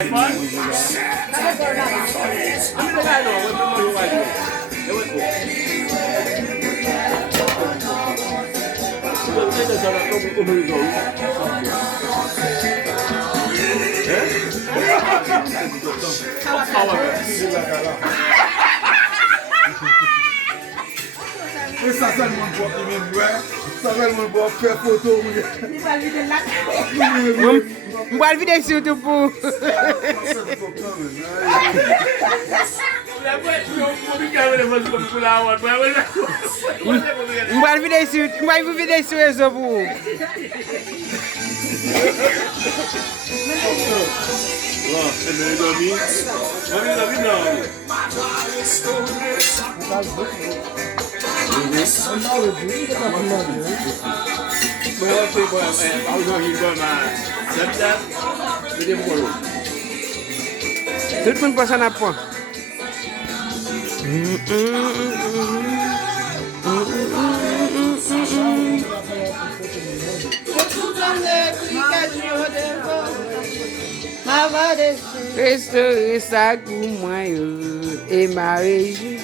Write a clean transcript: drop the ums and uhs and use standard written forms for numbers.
E sa selman pou ap men mwen, sa selman pou ap fè foto mwen. Mwen vide surtout pour. Mwen vide sur réseau pour. Tout le monde passe en apprend. Restaurer ça pour moi et ma régie.